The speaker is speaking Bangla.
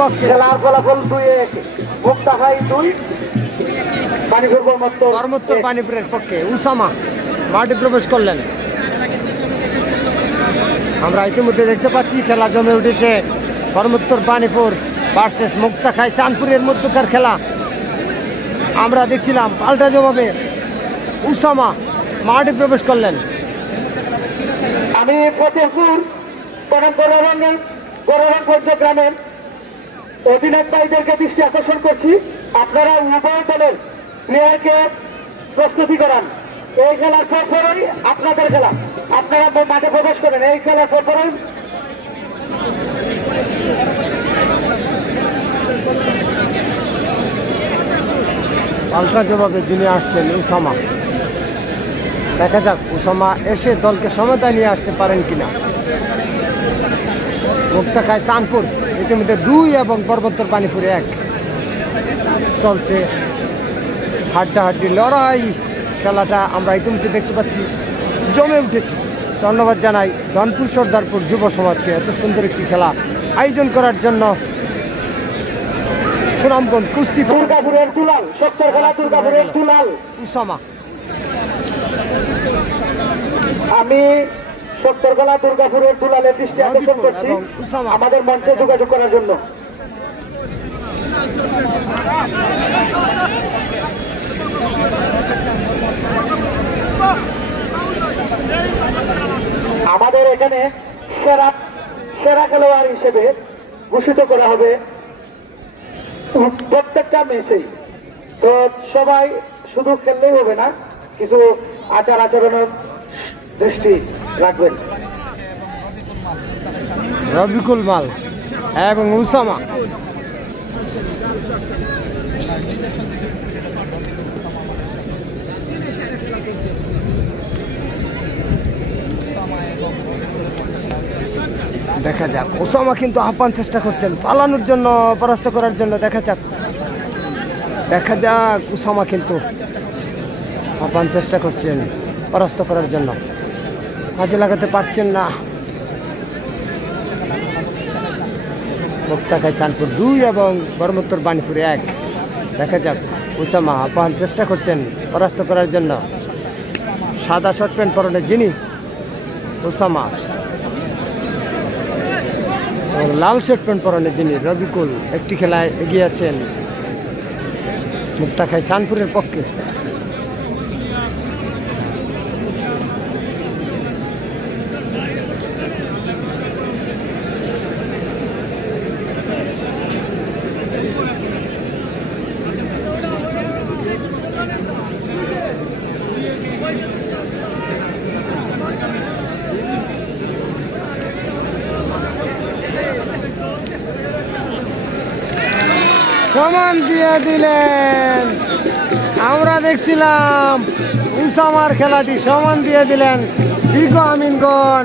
খেলার ফলাফল 2-1 মুক্তাখাই 2 পানিপুর কর্মোত্তর পানিপুরের পক্ষে উসামা মাঠে প্রবেশ করলেন। আমরা ইতিমধ্যে দেখতে পাচ্ছি খেলা জমে উঠেছে। কর্মোত্তর পানিপুর ভার্সেস মুক্তাখাই চাঁদপুরের মধ্যকার খেলা আমরা দেখছিলাম। পাল্টা জবাবে উসামা মাঠে প্রবেশ করলেন। আমি ফতেহপুর বড়রং পঞ্চগ্রামের অধিনায়ক ভাইদেরকে দৃষ্টি আকর্ষণ করছি, আপনারা উভয় দলের প্লেয়ারকে প্রস্তুতি করান। এই খেলার পরপরই আপনাদের খেলা, আপনারা মাঠে প্রবেশ করেন। এই খেলার পরপরই পাল্টা জবাবে যিনি আসছেন উসামা। দেখা যাক উসামা এসে দলকে সমতায় নিয়ে আসতে পারেন কিনা। মুক্তাখাই চাঁদপুর ইতিমধ্যে 2 এবং পর্বত্তর পানিপুরে 1 চলছে হাড্ডাহাড্ডি লড়াই। খেলাটা আমরা ইতিমধ্যে দেখতে পাচ্ছি জমে উঠেছে। ধন্যবাদ জানাই ধনপুর সর্দারপুর যুব সমাজকে এত সুন্দর একটি খেলা আয়োজন করার জন্য। সুনামগঞ্জ কুস্তি দুর্গাপুরের দুলাল, শক্তর খেলা দুর্গাপুরের দুলাল উসামা। আমি শক্তরগলা দুর্গাপুরের দুলালের দৃষ্টি আকর্ষণ করছি আমাদের মঞ্চে যোগাযোগ করার জন্য। আমাদের এখানে সেরা খেলোয়াড় হিসেবে ঘোষিত করা হবে প্রত্যেকটা ম্যাচেই। তো সবাই শুধু খেললেই হবে না, কিছু আচার আচরণের দৃষ্টি রাখবেন। রবিকুল মাল এবং উসামা দেখা যাক। উসামা কিন্তু আহ্বান চেষ্টা করছেন পালানোর জন্য, পরাস্ত করার জন্য। দেখা যাক উসামা কিন্তু আহ্বান চেষ্টা করছেন পরাস্ত করার জন্য, কাজে লাগাতে পারছেন না। মুক্তাখাই চাঁদপুর 2 এবং কর্মোত্তর পানিপুরে 1। দেখা যাক উসামা আহ্বান চেষ্টা করছেন পরাস্ত করার জন্য। সাদা শর্ট প্যান্ট পরনে যিনি উসামা, লাল শার্ট প্যান্ট পরনে যিনি রবিকুল একটি খেলায় এগিয়ে আছেন মুক্তাখাই চাঁদপুরের পক্ষে। সমান দিয়ে দিলেন। আমরা দেখছিলাম উসামার খেলাটি সমান দিয়ে দিলেন বিগো আমিনগণ।